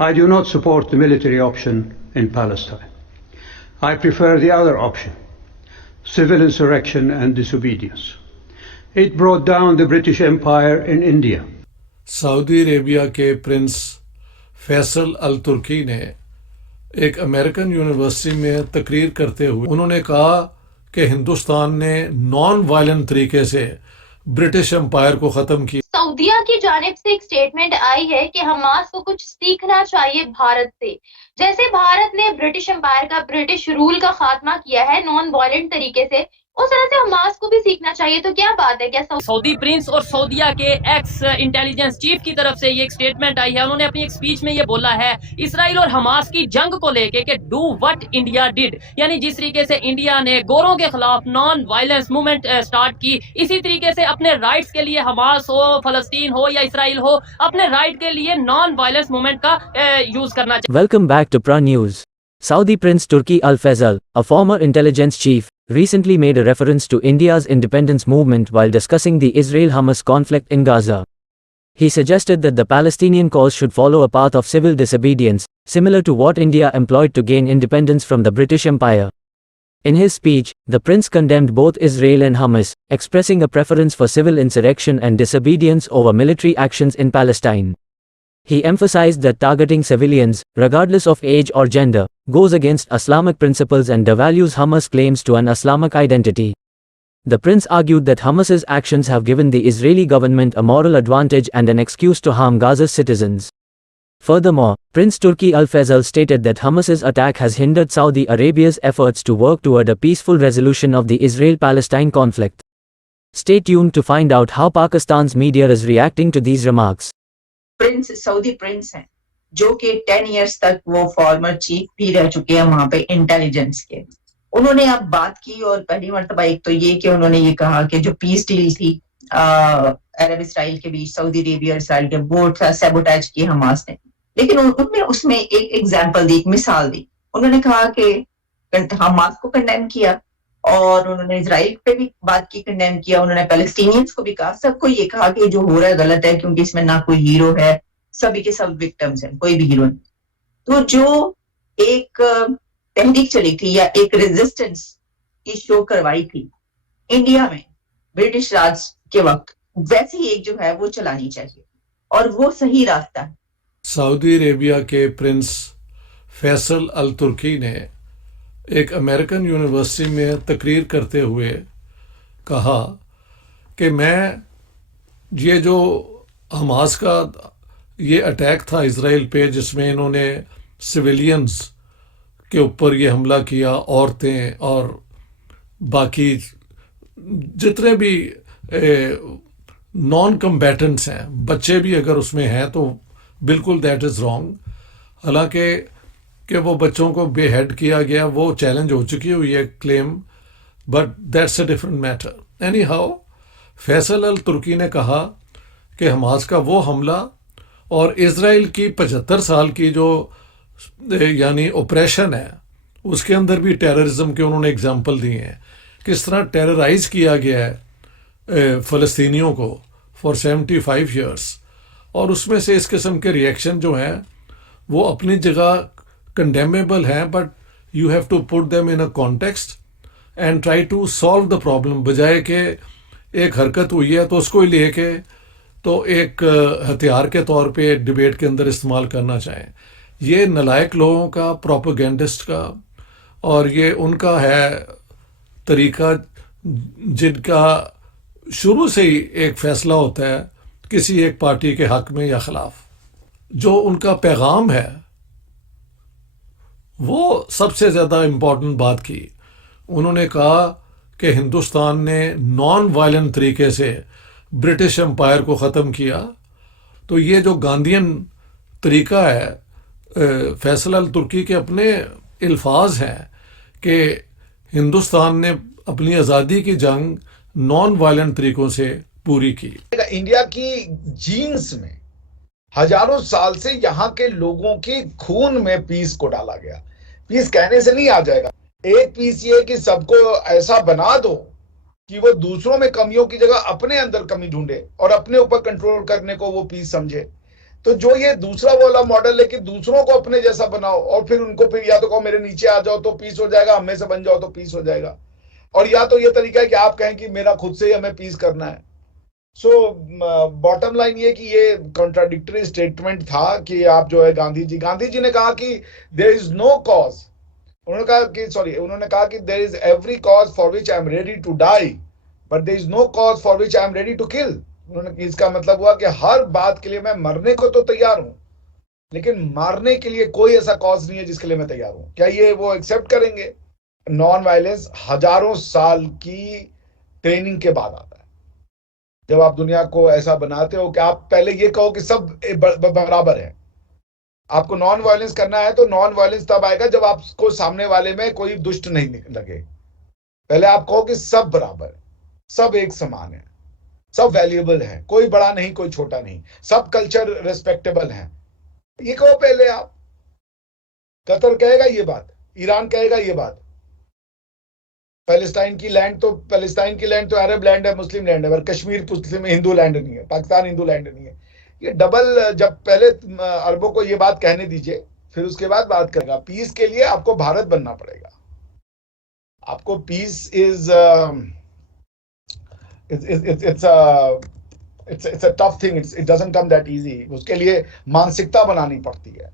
I do not support the military option in Palestine. I prefer the other option, civil insurrection and disobedience. It brought down the British Empire in India. سعودی عربیہ کے prince Faisal Al Turki نے ایک American university میں تقریر کرتے ہوئے انہوں نے کہا کہ ہندوستان نے نان وائلنٹ طریقے سے برٹش امپائر کو ختم کیا. سعودیہ کی جانب سے ایک سٹیٹمنٹ آئی ہے کہ حماس کو کچھ سیکھنا چاہیے بھارت سے. جیسے بھارت نے برٹش امپائر کا، برٹش رول کا خاتمہ کیا ہے نان وائلنٹ طریقے سے، اس طرح سے حماس کو بھی سیکھنا چاہیے. تو کیا بات ہے، کیا سعودی پرنس اور سعودیہ کے ایکس انٹیلیجنس چیف کی طرف سے یہ ایک سٹیٹمنٹ آئی ہے. انہوں نے اپنی ایک سپیچ میں یہ بولا ہے اسرائیل اور حماس کی جنگ کو لے کے کہ ڈو وٹ انڈیا ڈڈ، یعنی جس طریقے سے انڈیا نے گوروں کے خلاف نان وائلنس موومنٹ سٹارٹ کی، اسی طریقے سے اپنے رائٹس کے لیے حماس ہو، فلسطین ہو یا اسرائیل ہو، اپنے رائٹ کے لیے نان وائلنس موومنٹ کا یوز کرنا چاہیے. Welcome back to Pra News. Saudi Prince Turki Al Faisal, a former intelligence chief, recently made a reference to India's independence movement while discussing the Israel-Hamas conflict in Gaza. He suggested that the Palestinian cause should follow a path of civil disobedience, similar to what India employed to gain independence from the British Empire. In his speech, the prince condemned both Israel and Hamas, expressing a preference for civil insurrection and disobedience over military actions in Palestine. He emphasized that targeting civilians, regardless of age or gender, goes against Islamic principles and devalues Hamas' claims to an Islamic identity. The prince argued that Hamas's actions have given the Israeli government a moral advantage and an excuse to harm Gaza's citizens. Furthermore, Prince Turki Al Faisal stated that Hamas's attack has hindered Saudi Arabia's efforts to work toward a peaceful resolution of the Israel-Palestine conflict. Stay tuned to find out how Pakistan's media is reacting to these remarks. Prince Saudi prince ہیں جو کہ 10 years تک وہ farmer chief بھی رہ چکے ہیں وہاں پہ انٹیلیجنس کے. انہوں نے اب بات کی اور پہلی مرتبہ ایک تو یہ کہ انہوں نے یہ کہا کہ جو پیس ڈیل تھی عرب اسرائیل کے بیچ، سعودی عربیہ اور اسرائیل کے، وہ سیبوٹیج کی حماس نے. لیکن انہوں نے اس میں ایک ایگزامپل دی، ایک مثال دی. انہوں نے کہا کہ حماس کو کنڈیم کیا اور انہوں نے اسرائیل پہ بھی بات کی، کنڈیم کیا. انہوں نے پیلسٹینینز کو بھی کہا، سب کو یہ کہا کہ جو ہو رہا ہے غلط ہے، کیونکہ اس میں نہ کوئی ہیرو ہے، سبھی کے سب وکٹمز ہیں، کوئی بھی ہیرو نہیں. تو جو ایک تحریک چلی تھی یا ایک ریزسٹنس کی شو کروائی تھی انڈیا میں برٹش راج کے وقت، ویسے ہی ایک جو ہے وہ چلانی چاہیے، اور وہ صحیح راستہ ہے. سعودی عربیہ کے پرنس فیصل الترکی نے ایک امریکن یونیورسٹی میں تقریر کرتے ہوئے کہا کہ یہ جو حماس کا یہ اٹیک تھا اسرائیل پہ، جس میں انہوں نے سویلینز کے اوپر یہ حملہ کیا، عورتیں اور باقی جتنے بھی نان کمبیٹنٹس ہیں، بچے بھی اگر اس میں ہیں تو بالکل دیٹ از رانگ. حالانکہ کہ وہ بچوں کو بے ہیڈ کیا گیا وہ چیلنج ہو چکی ہوئی ہے claim, but that's a different matter. Anyhow, Faisal Al Turki نے کہا کہ حماس کا وہ حملہ اور اسرائیل کی 75 سال کی جو یعنی اوپریشن ہے، اس کے اندر بھی ٹیررزم کے انہوں نے اگزامپل دی ہیں، کس طرح ٹیررائز کیا گیا ہے فلسطینیوں کو فار 75 ایئرس. اور اس میں سے اس قسم کے ریئیکشن جو ہیں وہ اپنی جگہ کنڈیمیبل ہیں، but you have to put them in a context and try to solve the problem, بجائے کہ ایک حرکت ہوئی ہے تو اس کو ہی لے کے تو ایک ہتھیار کے طور پہ ڈبیٹ کے اندر استعمال کرنا چاہیں. یہ نالائق لوگوں کا، پروپیگنڈسٹ کا، اور یہ ان کا ہے طریقہ جن کا شروع سے ہی ایک فیصلہ ہوتا ہے کسی ایک پارٹی کے حق میں یا خلاف. جو ان کا پیغام ہے وہ سب سے زیادہ امپورٹنٹ بات کی. انہوں نے کہا کہ ہندوستان نے نان وائلنٹ طریقے سے برٹش امپائر کو ختم کیا. تو یہ جو گاندھین طریقہ ہے، فیصل الترکی کے اپنے الفاظ ہیں کہ ہندوستان نے اپنی آزادی کی جنگ نان وائلنٹ طریقوں سے پوری کی. انڈیا کی جینز میں ہزاروں سال سے یہاں کے لوگوں کے خون میں پیس کو ڈالا گیا. پیس کہنے سے نہیں آ جائے گا. ایک پیس یہ ہے کہ سب کو ایسا بنا دو کہ وہ دوسروں میں کمیوں کی جگہ اپنے اندر کمی ڈھونڈے اور اپنے اوپر کنٹرول کرنے کو وہ پیس سمجھے. تو جو یہ دوسرا والا ماڈل ہے کہ دوسروں کو اپنے جیسا بناؤ اور پھر ان کو پھر یا تو کہو میرے نیچے آ جاؤ تو پیس ہو جائے گا, ہم میں سے بن جاؤ تو پیس ہو جائے گا, اور یا تو یہ طریقہ ہے کہ آپ کہیں کہ میرا خود سے ہی ہمیں پیس کرنا ہے. سو باٹم لائن یہ کہ یہ کنٹراڈکٹری اسٹیٹمنٹ تھا کہ آپ جو ہے گاندھی جی نے کہا کہ دیر از نو کاز, انہوں نے کہا کہ there is every cause for which I am ready to die but there is no cause for which I am ready to kill. انہوں نے اس کا مطلب ہوا کہ ہر بات کے لیے میں مرنے کو تو تیار ہوں لیکن مارنے کے لیے کوئی ایسا کاز نہیں ہے جس کے لیے میں تیار ہوں. کیا یہ وہ ایکسپٹ کریں گے؟ نان وائلنس ہزاروں سال کی ٹریننگ کے بعد آتا ہے. جب آپ دنیا کو ایسا بناتے ہو کہ آپ پہلے یہ کہو کہ سب برابر ہیں. آپ کو نان وائلنس کرنا ہے تو نان وائلنس تب آئے گا جب آپ کو سامنے والے میں کوئی دشت نہیں لگے. پہلے آپ کہو کہ سب برابر, سب ایک سمان ہے, سب ویلیوبل ہیں, کوئی بڑا نہیں کوئی چھوٹا نہیں, سب کلچر ریسپیکٹیبل ہیں. یہ کہو پہلے آپ. قطر کہے گا یہ بات, ایران کہے گا یہ بات. پیلسٹائن کی لینڈ تو عرب لینڈ ہے, مسلم لینڈ ہے, اور کشمیر مسلم ہندو لینڈ نہیں ہے, پاکستان ہندو لینڈ نہیں ہے. یہ ڈبل, جب پہلے عربوں کو یہ بات کہنے دیجئے پھر اس کے بعد بات کرے گا. پیس کے لیے آپ کو بھارت بننا پڑے گا. آپ کو پیس از it's a tough thing, it doesn't come that easy. اس کے لیے مانسکتا بنانی پڑتی ہے.